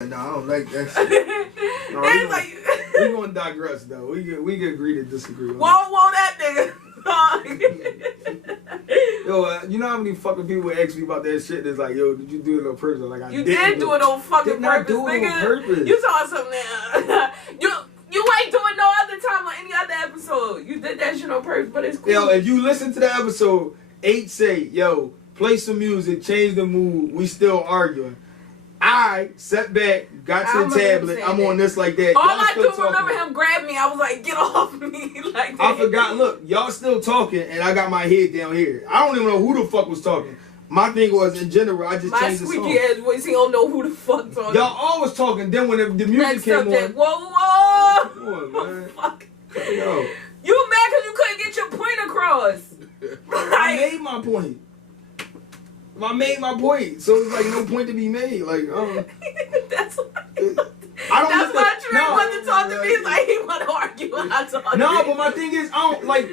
No, I don't like that shit. No, we gonna digress though. We can agree to disagree. Whoa, that nigga. Yo, you know how many fucking people ask me about that shit? That's like, yo, did you do it on purpose? Like, you did do it on fucking purpose, nigga. On purpose. You talking something now? You ain't doing no other time on any other episode. You did that shit on purpose, but it's cool. Yo, if you listen to the episode, 8 say, yo, play some music, change the mood. We still arguing. I sat back, got to the tablet. I'm on this like that. All I do remember him grab me. I was like, get off me. Like that. I forgot. Look, y'all still talking, and I got my head down here. I don't even know who the fuck was talking. My thing was, in general, I just changed the song. My squeaky ass voice, he don't know who the fuck talking. Y'all always talking. Then when the music came on. Whoa. Come on, man. Fuck. Yo. You mad because you couldn't get your point across. I made my point. I made my point, so it's like no point to be made. Like, that's why. That's why Trey wanted to talk to me. Like he want to argue. But my thing is, I don't like.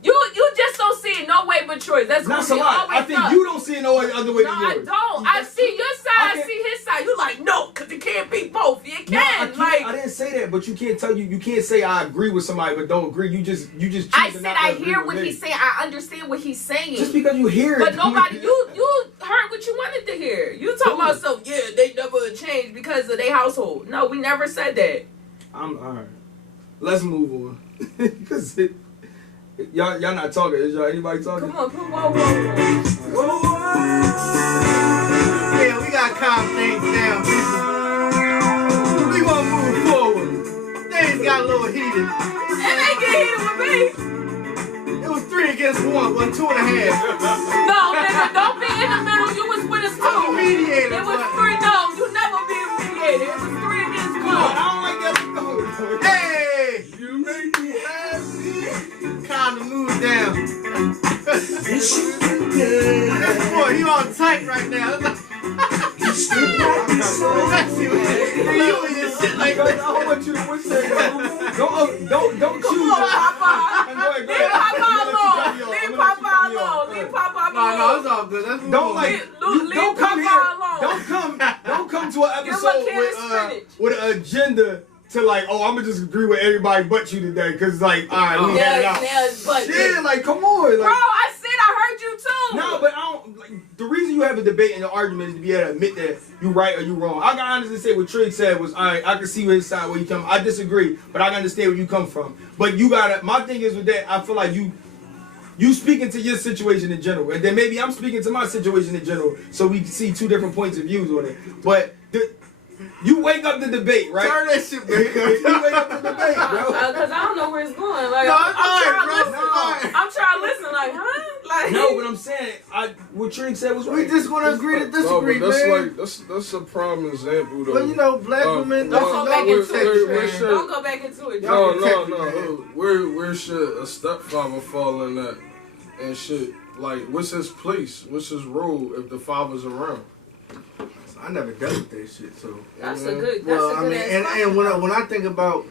You just don't see it no way but yours. That's a lot. I think you don't see it no other way than yours. No, I don't. I see your side. I see his side. You like no, because it can't be both. You can. I didn't say that, but you can't say I agree with somebody but don't agree. You just. I said I hear what he's saying. I understand what he's saying. Just because you hear it, but nobody. You heard what you wanted to hear. You talking about so they never changed because of their household. No, we never said that. I'm all right. Let's move on because y'all not talking. Is y'all anybody talking? Come on, whoa. Yeah, we gotta calm things down, people. We gonna move forward. Things got a little heated. It ain't get heated with me. It was 3 against 1, 2.5. No, nigga, don't be in the middle. You was with us too. I'm a mediator. It was 3. No, you never be a mediator. It was 3 against 1. I don't like that. Hey! You make me happy. Calm the mood down. Boy, you on tight right now. Let's see what you your shit like that. I want you to what's that? Don't Come choose. on, Papa. Leave Papa alone. No, it's all good. Let's move on. Don't come here. Don't come to an episode with an agenda to like, oh, I'm gonna just agree with everybody but you today, cause like, all right, we had it out. Yeah, like, come on, like, bro. I said I heard you too. No, but I don't. Like, the reason you have a debate and an argument is to be able to admit that you right or you wrong. I can honestly say what Trigg said was, all right, I can see his side where you come. I disagree, but I can understand where you come from. But you gotta. My thing is with that, I feel like you speaking to your situation in general, and then maybe I'm speaking to my situation in general, so we can see 2 different points of views on it. But you wake up the debate, right? Turn that shit back. You wake up the debate, bro. Because I don't know where it's going. Like, No, I'm trying to listen. Like, huh? Like, no, but I'm saying, what Trigg said was right. We just gonna agree to disagree, that's man. That's a prime example, though. But you know, black women. Don't go back into it. Don't go back into it. No. Where should a stepfather fall in that and shit? Like, what's his place? What's his role if the father's around? I never dealt with that shit, so. That's a good. Well, I mean, and when I think about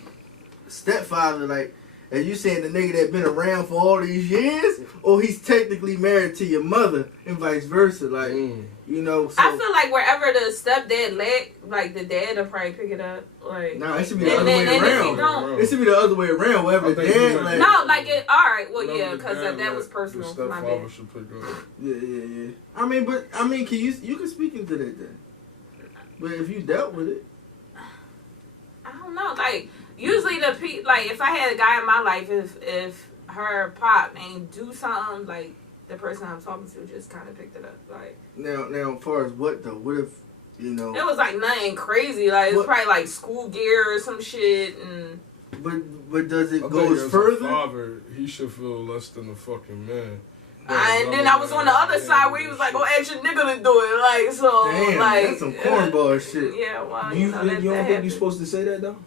stepfather, like, are you saying the nigga that been around for all these years, or he's technically married to your mother, and vice versa? Like, you know. So, I feel like wherever the stepdad let, like the dad will probably pick it up. Like, no, it should be the other way around. It should be the other way around. Wherever the dad let. No, like it. All right, well, yeah, because that was personal. My bad. Should pick up. Yeah. I mean, can you can speak into that then? But if you dealt with it, I don't know. Like usually like if I had a guy in my life, if her pop ain't do something, like the person I'm talking to just kind of picked it up. Like now, as far as what though? What if it was like nothing crazy. Like it's probably like school gear or some shit. And but does it go further? Father, he should feel less than a fucking man. And then I was on the other side where he was like, "Oh, ask your nigga to do it." Like so, damn, like that's some cornball shit. Yeah, well, you don't think you're supposed to say that though?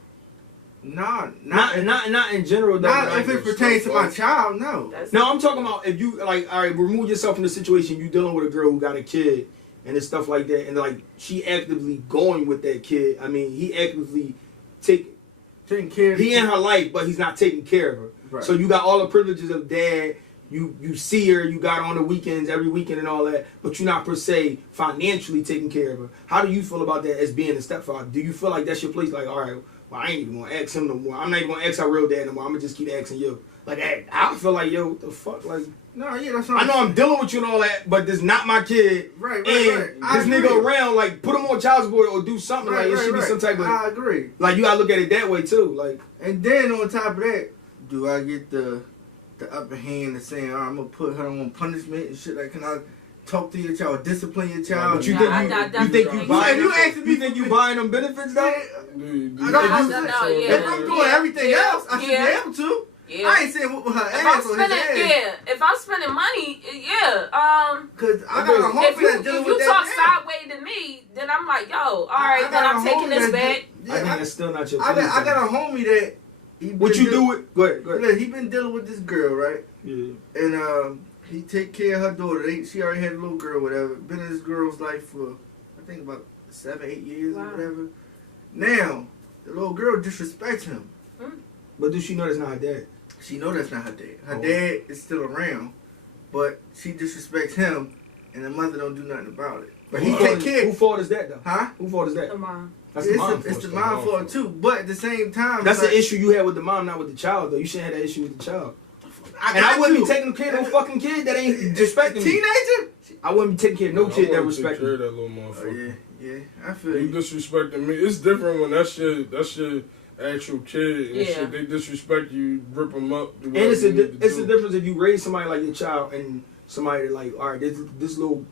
Nah, not in general. Though, not if it pertains to my child. No. No, I'm talking about if you like, all right, remove yourself from the situation. You dealing with a girl who got a kid and it's stuff like that, and like she actively going with that kid. I mean, he actively taking care. He in her life, but he's not taking care of her. Right. So you got all the privileges of dad. you see her, you got her on the weekends, every weekend and all that, but you're not per se financially taking care of her. How do you feel about that as being a stepfather? Do you feel like that's your place? Like, all right, well, I ain't even gonna ask him no more. I'm not even gonna ask our real dad no more. I'm gonna just keep asking you. Like, hey, I feel like, yo, what the fuck? Like, no, yeah, that's what I know I'm dealing with you and all that, but this not my kid. Right. And This nigga around, like, put him on child support or do something. Like, it should be some type of. I agree. Like, you gotta look at it that way too. Like, and then on top of that, do I get the upper hand of saying, I'm gonna put her on punishment and shit? Like, can I talk to your child, discipline your child? But you think you buying them benefits though? If I'm doing everything else, I should be able to. Yeah. I ain't saying with her ass on his ass. If I'm spending money, yeah. Cause I got a homie if you talk sideways to me, then I'm like, yo, all right, then I'm taking this back. Yeah, I think that's still not your. I got a homie that. What you do with? Go ahead. Look, he been dealing with this girl, right? Yeah. And he take care of her daughter. She already had a little girl, whatever. Been in this girl's life for I think about 7-8 years or whatever. Now the little girl disrespects him. But does she know that's not her dad? She know that's not her dad. Her dad is still around, but she disrespects him, and the mother don't do nothing about it. But he take care. Who fault is that though? Huh? Who fault is that? The mom. That's the mom. It's the mom fault too. But at the same time, that's the issue you had with the mom, not with the child though. You shouldn't have that issue with the child. I wouldn't be taking care of no fucking kid that ain't respecting me. Teenager? I wouldn't be taking care of no kid that respects me. That little motherfucker. Yeah, I feel you disrespecting me. It's different when that's your actual kid and shit. They disrespect you, rip them up. And it's a difference if you raise somebody like your child and somebody like, all right, this little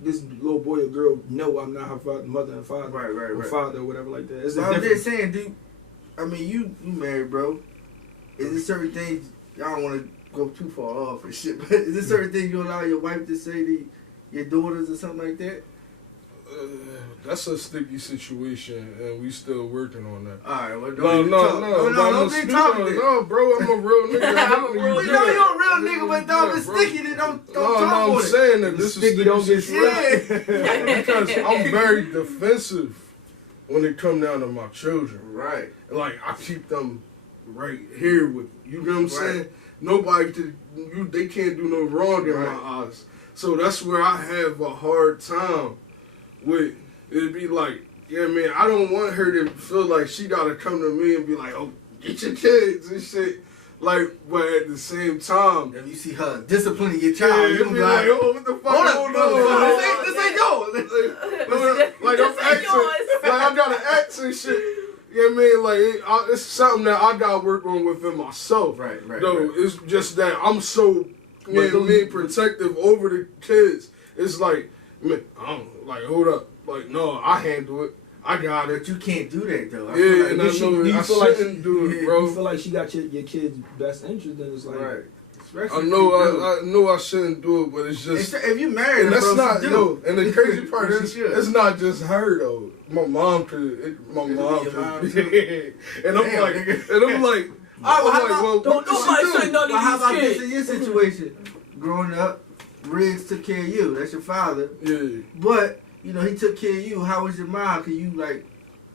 boy or girl, no, I'm not her father, mother and father, or father or whatever like that. It's a difference. I'm just saying, dude. I mean, you married, bro. Is there certain things y'all don't want to go too far off and shit? But is there certain things you allow your wife to say to your daughters or something like that? That's a sticky situation, and we still working on that. All right, well, don't be talking. No, bro, I'm a real nigga. We know you're a real nigga, but don't be sticky. Then don't talk on it. I'm saying that this is sticky. Don't get because I'm very defensive when it come down to my children. Right. Like I keep them right here with you. Know what I'm saying? Nobody they can't do no wrong in my eyes. So that's where I have a hard time with. It'd be like, yeah, man, I don't want her to feel like she gotta come to me and be like, oh, get your kids and shit. Like, but at the same time, if you see her disciplining your child, you be like, oh, what the fuck? Hold on. This ain't yours. Like I'm acting, like I gotta act and shit. You know what I mean? Like it's something that I gotta work on within myself. Right. Though it's just that I'm so protective over the kids. It's like, man, I don't like hold up. Like, no, I handle it. I got it. But you can't do that though. Yeah, and I shouldn't do it, bro. You feel like she got your kid's best interest, then it's like, I know I shouldn't do it, but it's just if you married, and that's bro, not and the crazy part is it's not just her though. My mom could, and I'm like, well, don't nobody say none of how about these this in your situation? Growing up, Riggs took care of you. That's your father. Yeah. But you know, he took care of you. How was your mom? Could you like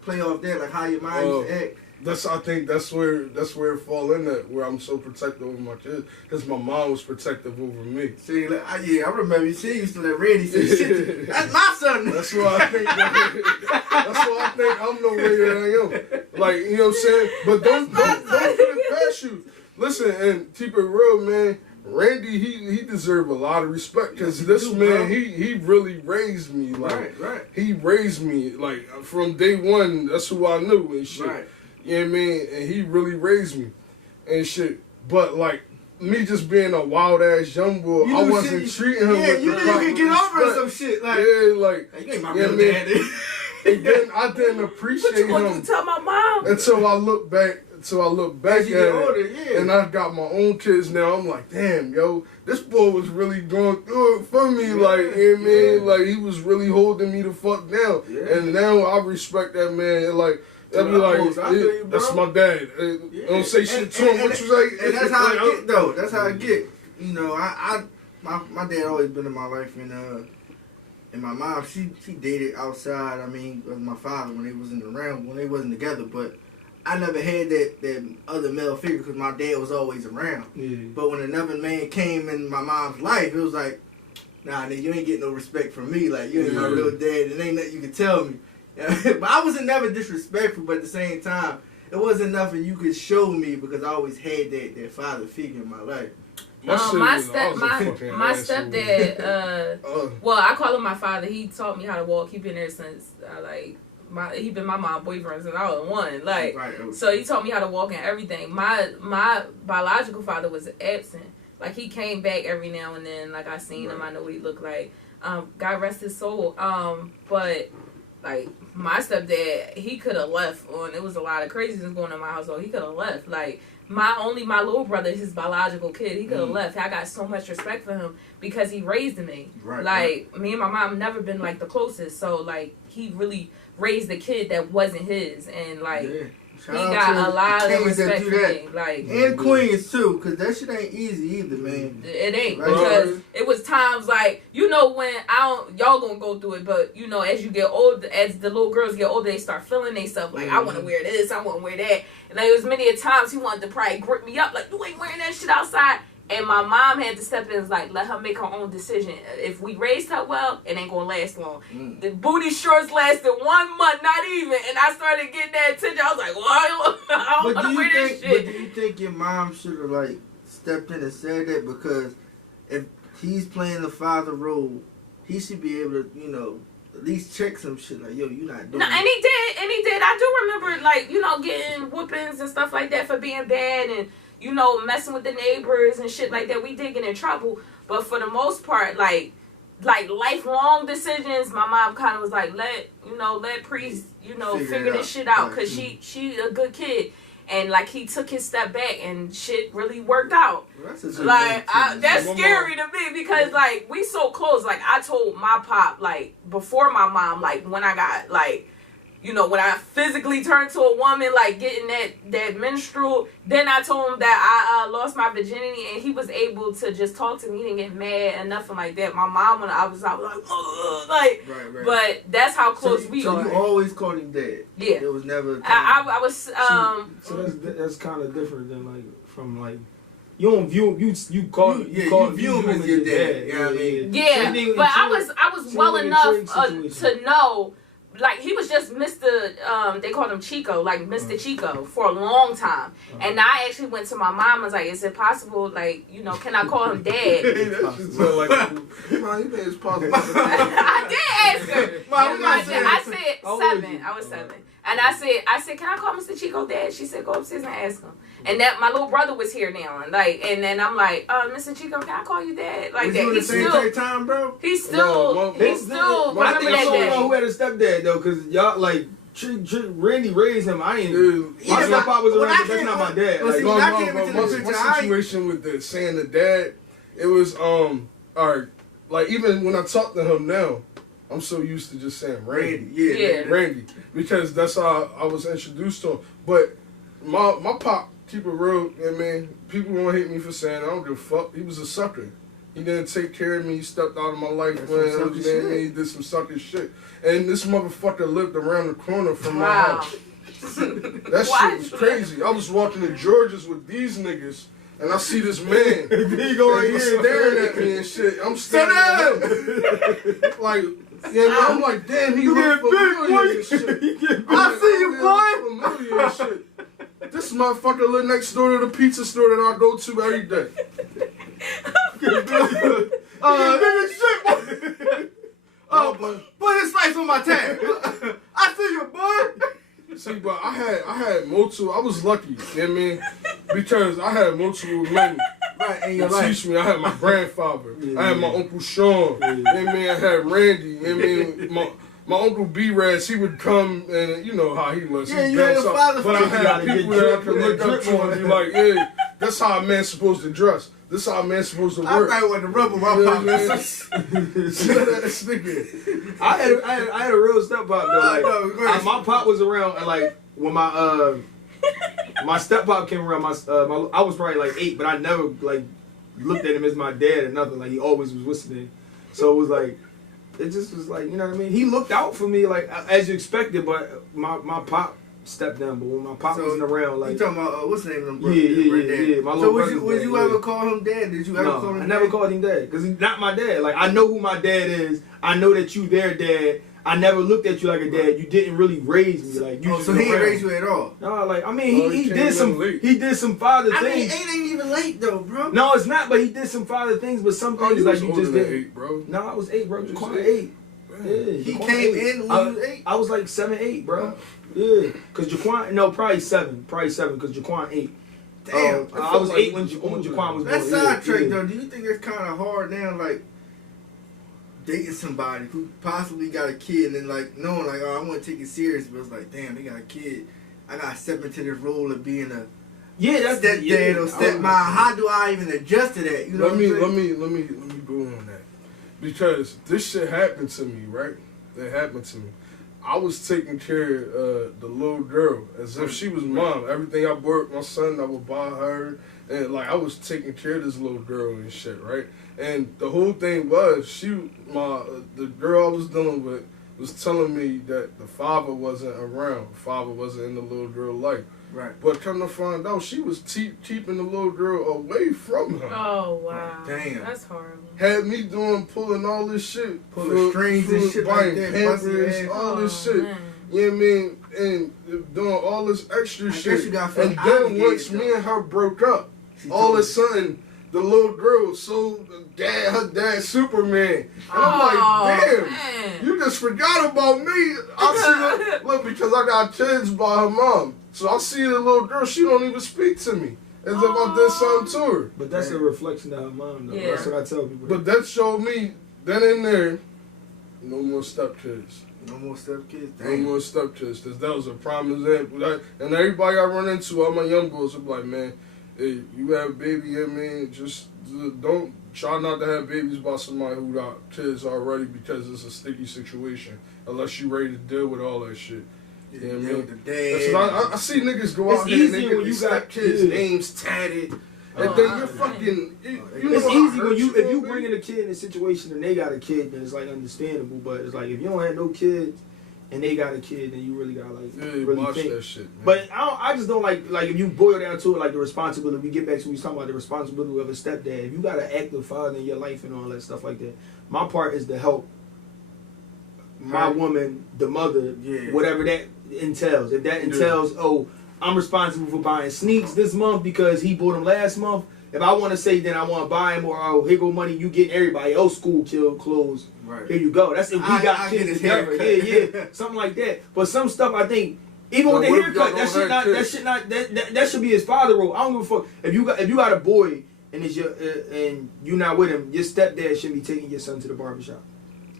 play off that, like how your mom used to act? I think that's where it fall in that where I'm so protective over my kids because my mom was protective over me. See, like, I remember you used to let Randy say shit. That's my son. That's why I think. That's why I think I'm the way that I am. Like, you know what I'm saying? But don't put it past you. Listen and keep it real, man. Randy, he deserved a lot of respect because this man, he really raised me. Like, he raised me like from day one. That's who I knew and shit. Right. You know what I mean? And he really raised me and shit. But like me just being a wild ass young boy, I wasn't treating him with you the knew you could get over respect. some shit. Like, you ain't my real daddy. And then I didn't appreciate him tell my mom until I look back. At it, and I got my own kids now. I'm like, damn, yo, this boy was really going through it for me. Like, you know what I mean? Like, he was really holding me the fuck down. Yeah. And now I respect that man. Like, I'll be like, that's my dad. Don't say shit to him. What you say? And that's how I get, though. That's how I get. You know, my dad always been in my life, and my mom, she dated outside. I mean, with my father when they wasn't around, when they wasn't together, but. I never had that other male figure because my dad was always around. Yeah. But when another man came in my mom's life, it was like, nah, nigga, you ain't getting no respect from me. Like, you ain't my real dad. It ain't nothing you can tell me. But I wasn't never disrespectful, but at the same time, it wasn't nothing you could show me because I always had that father figure in my life. My stepdad, well, I call him my father. He taught me how to walk. He been there since he been my mom's boyfriend since I was 1. Like, right. So he taught me how to walk and everything. My biological father was absent. Like, he came back every now and then. Like, I seen him. I know what he looked like. God rest his soul. But like, my stepdad, he could have left. It was a lot of craziness going on in my household. He could have left. Like, my little brother, his biological kid, he could have left. I got so much respect for him because he raised me. Like, me and my mom never been like the closest. So like, he really raised a kid that wasn't his, and like, he got a lot of respect for me. Like, and queens too, cause that shit ain't easy either, man. It ain't, because it was times like, you know, when y'all gonna go through it, but you know, as you get older, as the little girls get older, they start feeling themselves like, I want to wear this, I want to wear that, and like, it was many a times he wanted to probably grip me up like, you ain't wearing that shit outside. And my mom had to step in and like, let her make her own decision. If we raised her well, it ain't gonna last long. The booty shorts lasted 1 month, not even. And I started getting that attention. I was like, well, I don't want to wear this shit. But do you think your mom should have like stepped in and said that? Because if he's playing the father role, he should be able to, you know, at least check some shit like, yo, you not doing No, and he did. I do remember, like, you know, getting whoopings and stuff like that for being bad and, you know, messing with the neighbors and shit like that. We did get in trouble. But for the most part, like lifelong decisions, my mom kind of was like, let Preece, you know, figure this shit out. Because she a good kid. And, like, he took his step back and shit really worked out. Well, that's scary to me because, like, we so close. Like, I told my pop, like, before my mom, like, when I got, like, you know, when I physically turned to a woman, like, getting that menstrual, then I told him that I lost my virginity, and he was able to just talk to me. He didn't get mad or nothing like that. My mom, when I was like, right. But that's how close we are. So you always called him dad? Yeah. It was never... I was... So that's kind of different than, like, from, like, you don't view you call him as your dad. You know what I mean? Yeah, but I was well enough to know. Like, he was just Mr. They called him Chico, like Mr. Chico, for a long time. And I actually went to my mom and was like, is it possible, like, you know, can I call him dad? That shit sound like, Mom, you think it's possible? I did ask her. I said 7. I was 7. And I said, can I call Mr. Chico dad? She said, go upstairs and ask him. And that my little brother was here now, and like, and then I'm like, Mr. Chico, can I call you dad? Like was that. You the same time, bro? He's still. I think I know who had a stepdad though, cause y'all like. Randy raised him. I ain't. My stepfather was around, but that's not my dad. Like, my situation with the saying the dad, it was alright. Like, even when I talk to him now, I'm so used to just saying Randy. Yeah. Randy, because that's how I was introduced to him. But my pop, keep it real, I mean, people won't hate me for saying I don't give a fuck. He was a sucker. He didn't take care of me. He stepped out of my life when he did some sucker shit. And this motherfucker lived around the corner from my house. That shit was crazy. I was walking in Georgia's with these niggas, and I see this man. He go right here staring at me and shit. I'm staring at him. Like, yeah, I'm like, damn, he look familiar and shit. I see you, boy. Familiar and shit. This motherfucker live next door to the pizza store that I go to every day. Put his slice on my tab. I see you, boy. See, but I had multiple. I was lucky, you know what I mean? Because I had multiple men to teach me. I had my grandfather. I had my Uncle Sean. You know what I mean? I had Randy. You know what I mean? My Uncle B-Raz, he would come and you know how he was. Yeah, you had a father but I had people that I could look up to and be like, yeah, that's how a man's supposed to dress. This how a man's supposed to work. I probably wasn't rubber my I had a real step pop though. Like, my pop was around, and like when my step pop came around, I was probably like 8, but I never like looked at him as my dad or nothing. Like, he always was listening, so it was like. It just was like, you know what I mean? He looked out for me like as you expected, but my pop step down. But when my pop wasn't around, like you talking about what's the name of them brothers? Yeah. My so little would you ever call him dad? Did you ever call him? I never called him dad because he's not my dad. Like I know who my dad is. I know that you their dad. I never looked at you like a dad. You didn't really raise me like you. So he didn't raise you at all. No, like I mean he did some father things. I mean, 8 ain't even late though, bro. No, it's not. But he did some father things. But some things like you just didn't. 8, bro. No, I was 8, bro. Jaquan 8. Yeah, he came in when you was 8. I was like 7, 8, bro. Yeah, cause Jaquan, probably 7, cause Jaquan 8. Damn, I was 8 when Jaquan was born. That's sidetrack though. Do you think it's kind of hard now, like dating somebody who possibly got a kid and like knowing like, oh, I want to take it serious, but it's like, damn, they got a kid. I gotta step into this role of being a that's stepdad or stepmom. How do I even adjust to that? You know let me go on that because this shit happened to me, right? It happened to me. I was taking care of the little girl as if she was mom. Everything I bought my son, I would buy her, and like I was taking care of this little girl and shit, right? And the whole thing was the girl I was dealing with was telling me that the father wasn't around. The father wasn't in the little girl's life. Right. But come to find out, she was keeping the little girl away from her. Oh, wow. Damn. That's horrible. Had me pulling all this shit. Pulling strings and shit buying like that. Pampers, all this shit. Man. You know what I mean? And doing all this extra shit. You got and then once me and her broke up, all of a sudden, the little girl sold her dad Superman. And I'm like, damn, man. you just forgot about me. I see her, look, because I got kids by her mom. So I see the little girl, she don't even speak to me. As if I did something to her. But that's a reflection of her mom, though. Yeah. That's what I tell people. But that showed me, then and there, no more stepkids. No more stepkids. No more stepkids. Because that was a prime example. And everybody I run into, all my young boys, are like, man, hey, you have a baby, I mean, just don't try not to have babies by somebody who got kids already because it's a sticky situation. Unless you're ready to deal with all that shit. You know what I mean? The dad. I see niggas go out here and they get these stepkids' names tatted. And then you're fucking. It's easy when if you bring in a kid in a situation and they got a kid, then it's like understandable. But it's like if you don't have no kids and they got a kid, then you really gotta like really watch think. that shit, man. But I just don't like if you boil down to it like the responsibility. We get back to what we was talking about the responsibility of a stepdad. If you got an active father in your life and all that stuff like that, my part is to help my woman, the mother, whatever that entails. If that entails, oh, I'm responsible for buying sneaks this month because he bought them last month. If I want to say then I want to buy him, or oh, here go money, you get everybody else school clothes. Right. Here you go. That's if we got kids together. Yeah, something like that. But some stuff I think, even with the haircut, that should be his father role. I don't give a fuck if you got a boy and and you not with him, your stepdad shouldn't be taking your son to the barbershop.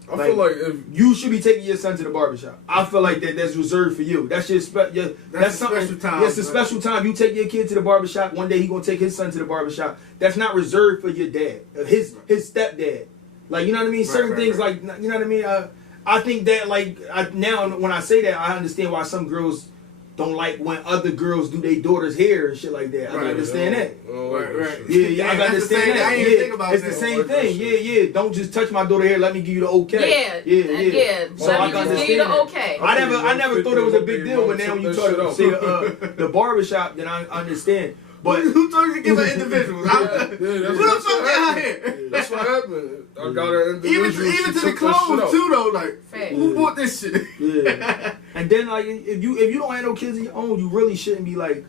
I feel like if you should be taking your son to the barbershop. I feel like that's reserved for you. That's your that's something. Special time. Yes, a special time. You take your kid to the barbershop. One day he gonna take his son to the barbershop. That's not reserved for your dad, his stepdad. Like, you know what I mean? Certain things like, you know what I mean? I think that now when I say that, I understand why some girls don't like when other girls do their daughter's hair and shit like that. I understand that. Right. Yeah, I understand that. I didn't think about it's that. the same thing. Yeah. Don't just touch my daughter's hair. Let me give you the okay. Yeah. So Let I me just understand give you the that. okay. I never thought it was a big deal, but now when you talk about the barbershop, then I understand. But who told you to give an individual? Who the fuck got here? That's what happened. I got an individual. Even to the clothes too, though. Like, who bought this shit? Yeah. And then like if you don't have no kids of your own, you really shouldn't be like.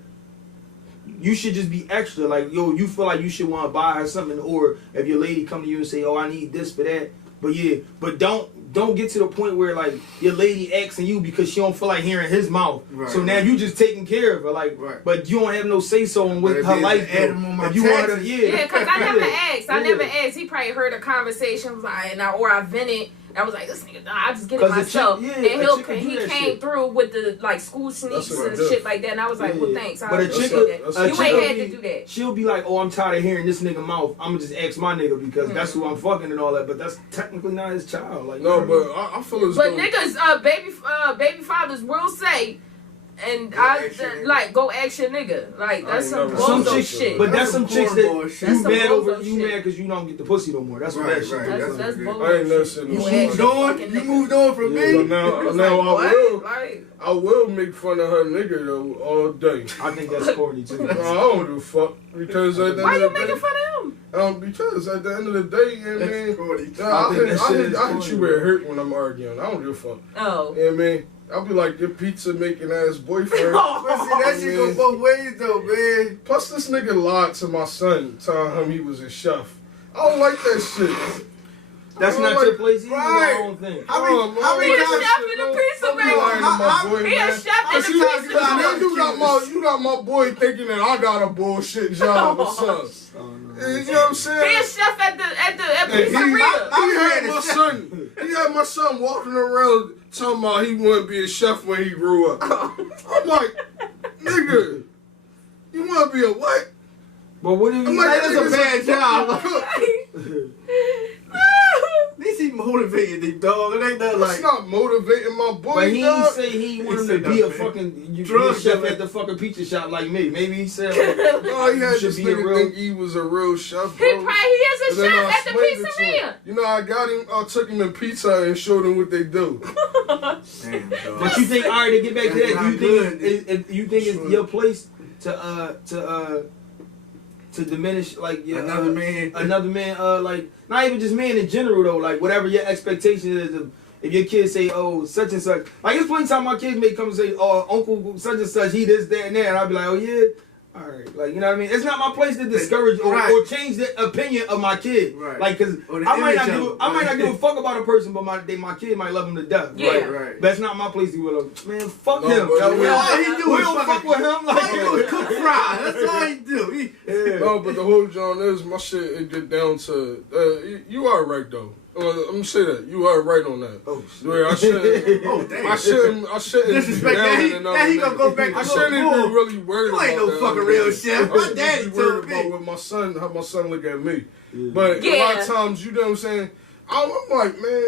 You should just be extra. Like, yo, you feel like you should want to buy her something, or if your lady come to you and say, oh, I need this for that. But don't get to the point where like your lady asking you because she don't feel like hearing his mouth. Right, so now you just taking care of her, like, but you don't have no say so on what her life is. If you want her, because I never asked. I never asked. He probably heard a conversation, was like, or I vented. I was like, this nigga, I just get it myself. And he came through with the like school sneaks and shit like that. And I was like, well, thanks. I appreciate that. You ain't had to do that. She'll be like, oh, I'm tired of hearing this nigga mouth. I'm gonna just ask my nigga because that's who I'm fucking and all that. But that's technically not his child. Like, no, but I feel as though. But niggas, baby fathers will say, And Go ask your nigga. go ask your nigga. Like, that's some never- Some bozo chicks, shit. but that's some chicks that cornball shit. you some mad over. bozo You shit. mad because you don't get the pussy no more. That's what Right, that shit. right. is. That's good. bozo I ain't never shit. seen You no ask moved your on. fucking You nigga. moved on from But me. now It was I like, what? will. Like, I will make fun of her nigga though all day. I think that's corny too. I don't give a fuck because at the why end you of the making day, fun of him? because at the end of the day, yeah, That's man. corny. I think that shit is hit you corny, where it bro. hurt when I'm arguing. I don't give a fuck. Oh. Yeah, man. I'll be like your pizza making ass boyfriend. But see, that shit go both ways though, man. Plus, this nigga lied to my son, telling him he was a chef. I don't like that shit. That's I not don't your like- place either. Right. Your own thing. How many He a times? chef in the pizza Don't be maker. lying to my boy, He a man. chef in Cause the you pizza got- maker. Then you got my boy thinking that I got a bullshit job or something. Oh, no. You know what I'm saying? He a chef at And pizzeria. he had my son walking around talking about he wouldn't be a chef when he grew up. I'm like, nigga, you want to be a what? But what do you? I'm like, That's a nigga's bad job. cook. At least he motivated the dog. It ain't nothing That's like. not motivating my boy, But he dog. ain't say he wanted He to said be a nothing. fucking be a Drug chef dealer. at the fucking pizza shop like me. Maybe he said No, he had you should this be a nigga real. think he was a real chef, He bro. probably is a And then chef I at the explained it to him. pizzeria. You know, I took him in pizza and showed him what they do. Damn, dog. But you think, all right, to get back to That's that, not you good. think you think it's Sure. your place to diminish like your Another man. like not even just men in general though, like whatever your expectation is of. If your kids say, oh, such and such, like it's plenty of time my kids may come and say, oh, uncle such and such, he this, that, and that, and I'll be like, oh yeah, all right, like you know what I mean. It's not my place to discourage Right. or change the opinion of my kid, Right. like because Or the I might image not of him. give a fuck about a person, but my kid might love him to death. Yeah. Right. Right. That's not my place to go. Like, man, fuck No, him. but Yo, you we know- All he don't, do we is don't fuck fucking- with him. All he do is Like, cook fries. That's all he do. yeah. No, but the whole John is my shit. It get down to you are right though. I'm gonna say that you are right on that. Oh shit. Where I shouldn't. Oh damn. I shouldn't be Disrespect. down Now in he another gonna go back to I little shouldn't bull. be really worried You about ain't no that. fucking real chef. I My should daddy be worried told about me. what my son, how my son look at me. Yeah. But a lot Yeah. of times, you know what I'm saying? I'm like, man,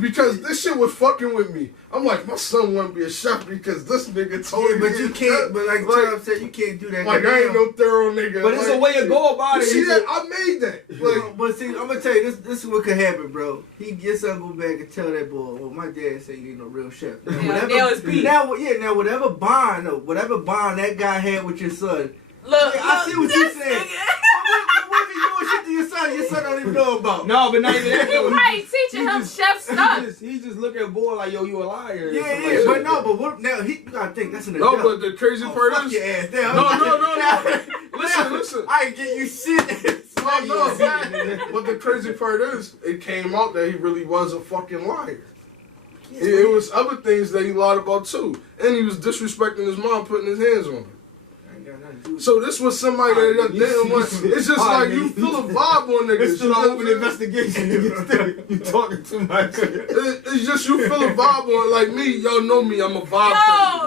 because this shit was fucking with me. I'm like, my son wouldn't be a chef because this nigga told Yeah, me. but you can't. But like Tom said, you can't do that. Like, I ain't no thorough nigga. But it's like, a way to go about You it. see It's that? a- I made that. Like, But see, I'm gonna tell you this is what could happen, bro. Your son go back and tell that boy, "Oh, my dad said you ain't no real chef." Yeah, now it's beef. now whatever bond that guy had with your son. Look, Yeah, I see what you this said. nigga- What if he doing shit to your son don't even know about? No, but not even that. He though. probably teaching him chef stuff. He just look at boy like, yo, you a liar. or Yeah, something yeah, like but that. no, but what now? You gotta think that's an no, adult. but the crazy Oh, part fuck is. your ass. Now, No. Listen. I ain't get you shit. No. But the crazy part is, it came out that he really was a fucking liar. It was other things that he lied about too, and he was disrespecting his mom, putting his hands on her. So this was somebody that didn't want. It's just like you feel a vibe on niggas. It's still you know an what open I'm saying? investigation. You talking too much. It's just you feel a vibe on like me. Y'all know me. I'm a vibe Yo!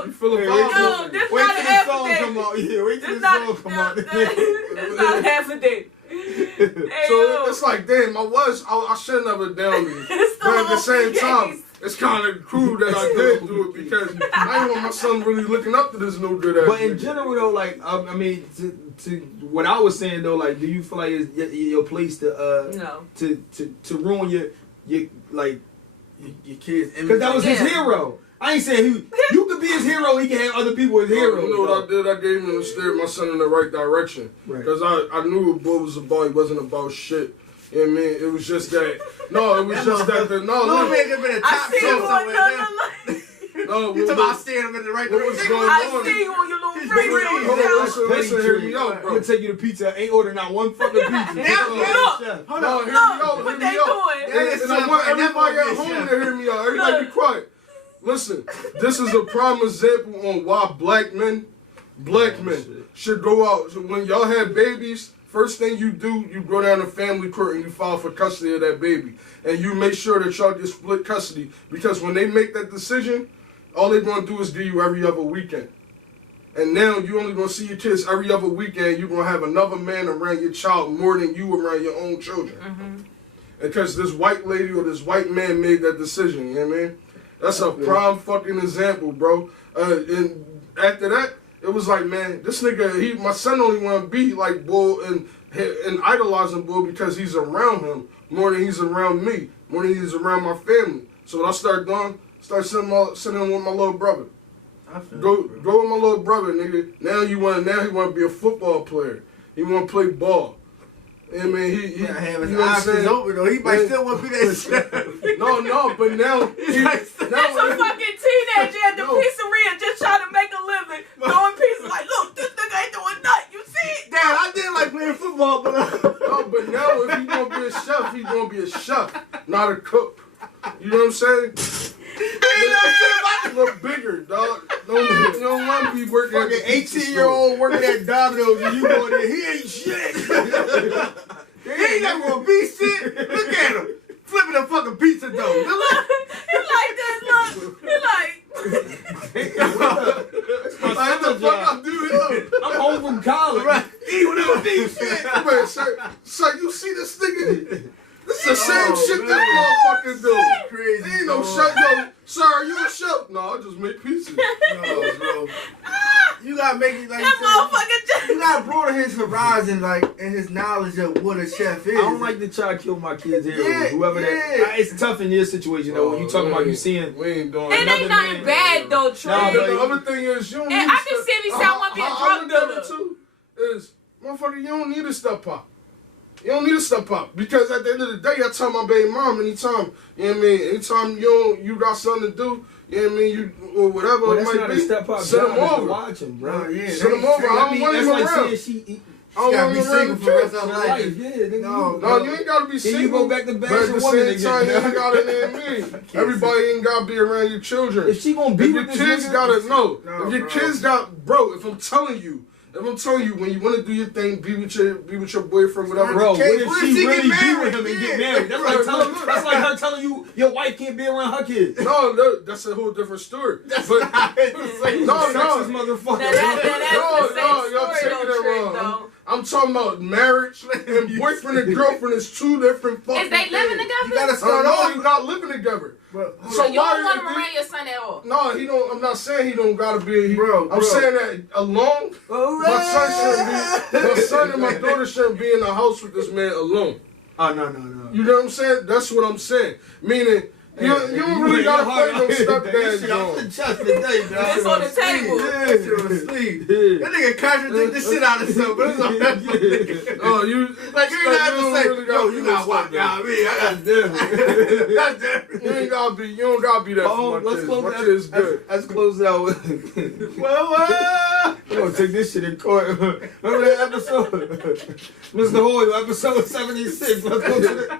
person. You feel a Hey, vibe Yo, on me. this Wait not till an the song affidavit. come out. Yeah, wait till It's the not, song come out. it's not an affidavit. Hey, So yo. it's like, damn, I shouldn't have it down me. It's But at the still same open time, case. it's kind of cool that I did do it because I ain't want my son really looking up to this new good ass. But in nigga. general, though, like I mean, to what I was saying though, like, do you feel like it's your place to No. to ruin your like Your kids. because that was his Yeah. hero. I ain't saying you could be his hero. He can have other people as heroes. You know what I did? I gave him and steered my son in the right direction. Right. Because I knew what boy was about. He wasn't about shit. You know what I mean? It was just that. No, it was just that. Little No, man could been a I top see you shelf on somewhere now. no. You talking about steering him in the right What was direction? going I on? see you on your little He's free ready. read. Hold on, Listen, hear me out, I'm bro. gonna take you to pizza. Ain't ordered not one fucking pizza. Now, Chef. Hold No, on. hear me out. Look, Hear what me they out. doing? Yeah, And I want everybody at yeah. home to hear me out. Everybody be quiet. Listen, this is a prime example on why black men should go out. So when y'all have babies, first thing you do, you go down to family court and you file for custody of that baby. And you make sure that y'all get split custody. Because when they make that decision, all they're going to do is give you every other weekend. And now you only going to see your kids every other weekend. You're going to have another man around your child more than you around your own children. Mm-hmm. Because this white lady or this white man made that decision, you know what I mean? That's a prime fucking example, bro. And after that, it was like, man, this nigga, my son only want to be like Bull and idolizing Bull because he's around him more than he's around me, more than he's around my family. So what I started doing, sitting with my little brother. Go with my little brother, nigga. Now he want to be a football player. He want to play ball. I mean, he have his you know what I'm options saying? open though. He might still want to be that shit. No, but now That's a fucking teenager at the pizzeria just trying to make a living. Throwing pieces like, look, this nigga ain't doing nothing. You see it? Dad, I did like playing football, but no, but now if he gonna be a chef, he's gonna be a chef, not a cook. You know what I'm saying? Look bigger, dog. You don't want to be working. Fucking 18-year-old working at Domino's and you going there, he ain't shit. he ain't never gonna be shit. Look at him. Flipping a fucking pizza dough. He like this, look. He like. What the fuck I do? I'm home from college. Right. He would never be shit. Man, sir, you see this nigga? This is the same shit this motherfucker do. Crazy. Ain't no chef, no. Sir, are you a chef? No, I just make pieces. No, bro. You gotta make it like That motherfucker just. you gotta broaden his horizon, like, and his knowledge of what a chef is. I don't like to try to kill my kids here. Yeah, Whoever that. It's tough in your situation though. When you talking about you seeing. We ain't doing It ain't Another nothing man. bad though, Trey. Nah, The other thing is, you don't need And I can see if he sound want to be a drug dealer. too is, motherfucker, you don't need a step up. You don't need a step up. Because at the end of the day, I tell my baby mom anytime, you know what I mean, anytime you got something to do, you know what I mean, you or whatever Well, it that's might not be, a step up. send him over. Watch him, bro. No, yeah, Send him over. I don't want him That's around. like saying she I gotta don't be want him around single the for the rest kids. of her life. life. Yeah, nigga. No, You ain't gotta be Then single. you go back to but at the bashing woman same time, you again. ain't gotta name me. Everybody ain't gotta be around your children. If she gonna be If your with this kids nigga, gotta know. No, If your bro. kids got, bro, if I'm telling you, when you want to do your thing, be with your boyfriend, whatever. Bro, what What if if she she really get be with married? him and get Yeah. married? That's Right, like her telling you your wife can't be around her kids. No, that's a whole different story. That's But not Sexist motherfucker. That's the y'all same taking story it though, Trey, wrong. though. I'm talking about marriage and boyfriend and girlfriend is two different fucking Is they living things. You gotta together? start No, off. you not living together. Bro, So you why don't want him is around your son at all? No, he don't. I'm not saying he don't gotta be. Bro, I'm saying that alone. My son and my daughter shouldn't be in the house with this man alone. Oh, no. You know what I'm saying? That's what I'm saying. Meaning, you don't really gotta play no stepdad, John. It's on the table. Yeah, shit on the sleeve. That nigga contradict the shit out of himself, but it's on that. Oh, you Like, you ain't have to say, really yo, gotta you be not no walking stepdad. out me. I got That's different. You don't gotta be that for my Let's kids. close My kids good. Let's close it out with. Well, We're gonna take this shit in court. Remember that episode? Mr. Hoyle, episode 76. Let's go to the.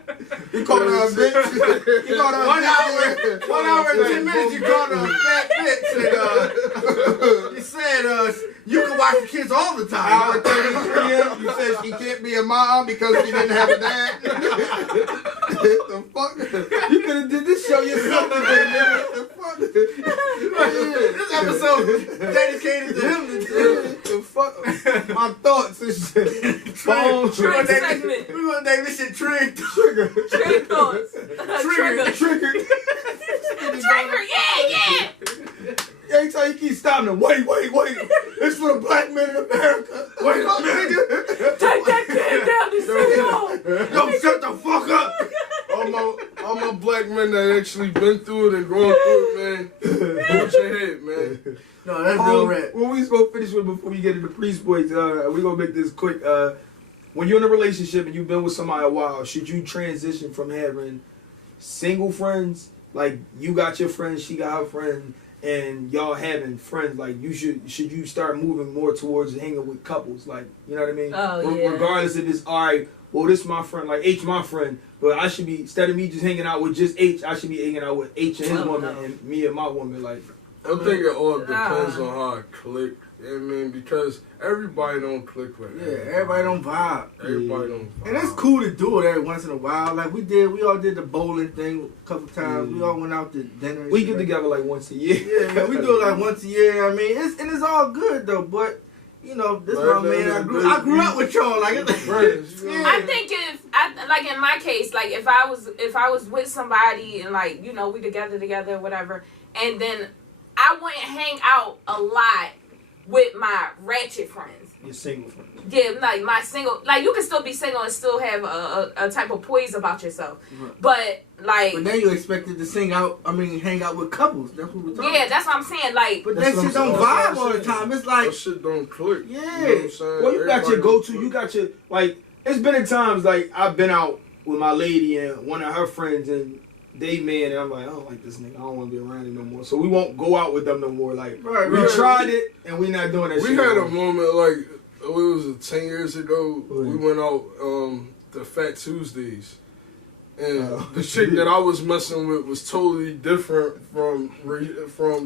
You called her a bitch. You called her a 1 bitch. hour, 1 hour and 10 minutes, you called her a fat bitch. And, you said you can watch the kids all the time. Hour 33. You said she can't be a mom because she didn't have a dad. The fuck? You could have did this show yourself today, nigga. The fuck? This episode was dedicated to him. The fuck? My thoughts and shit. Phone Trigger segment. We're gonna name this shit Trigger. Trigger thoughts. Trigger. Trigger. Trigger. Yeah. Every time you keep stopping them, wait. It's for the black men in America. Wait a minute. Take that kid down the city. Yo, shut the fuck up. All my black men that actually been through it and going through it, man. Hold your head, man. No, that's real rap. What we supposed to finish with before we get into Preece boys, we gonna make this quick. When you're in a relationship and you've been with somebody a while, should you transition from having single friends, like you got your friends, she got her friend, and y'all having friends, like should you start moving more towards hanging with couples, like, you know what I mean? Oh, yeah. Regardless if it's alright, well, this is my friend, like H my friend, but I should be, instead of me just hanging out with just H, I should be hanging out with H and his woman and me and my woman, like. I think it all depends on how it click. You know what I mean? Because everybody don't click with Yeah, everybody don't vibe. Everybody don't vibe. And it's cool to do it every once in a while. Like we all did the bowling thing a couple times. We all went out to dinner. We get together like once a year. Yeah, we do it like once a year. I mean, it's all good though. But you know, this my man. I grew up with y'all. Like, friends. I think like in my case, like if I was with somebody and like, you know, we together, whatever, and then I wouldn't hang out a lot with my ratchet friends. You're single friends. Yeah, like my single, like you can still be single and still have a type of poise about yourself. But like, but then you expected to hang out with couples. That's what we're talking. Yeah, that's what I'm saying. Like, but that shit don't vibe all the time. It's like that shit don't click. Yeah. You know what I'm saying? Well, you got your go-to. You got your like. It's been at times like I've been out with my lady and one of her friends and they man and I'm like, I don't like this nigga. I don't want to be around him no more. So we won't go out with them no more. Like we tried it and we not doing that. We shit had no a moment like it was 10 years ago. We went out the Fat Tuesdays. And the chick that I was messing with was totally different from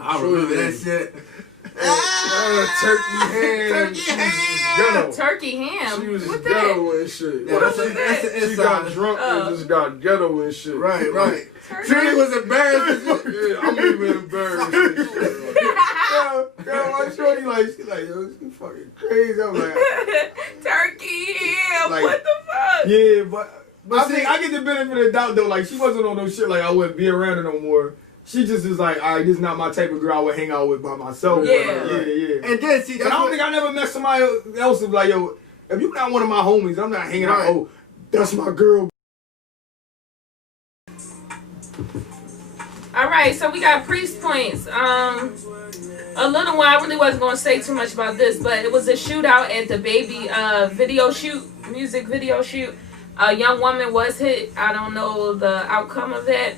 I remember that shit. Turkey ham. turkey ham. She was what ghetto that? and shit. Yeah, that's She got drunk and just got ghetto and shit. Right. Turkey was embarrassed. Yeah, I'm even embarrassed. Girl, my shorty she's like, yo, you fucking crazy. I'm like, turkey ham. Like, What the fuck? yeah, but I think I get the benefit of the doubt though. Like she wasn't on no shit like I wouldn't be around her no more. She just is like, all right, this is not my type of girl I would hang out with by myself. Yeah. And then see, but I don't think I never met somebody else who's like, yo, if you're not one of my homies, I'm not hanging out. Oh, that's my girl. All right, so we got Preece points. A little one. I really wasn't gonna say too much about this, but it was a shootout at the baby music video shoot. A young woman was hit. I don't know the outcome of that.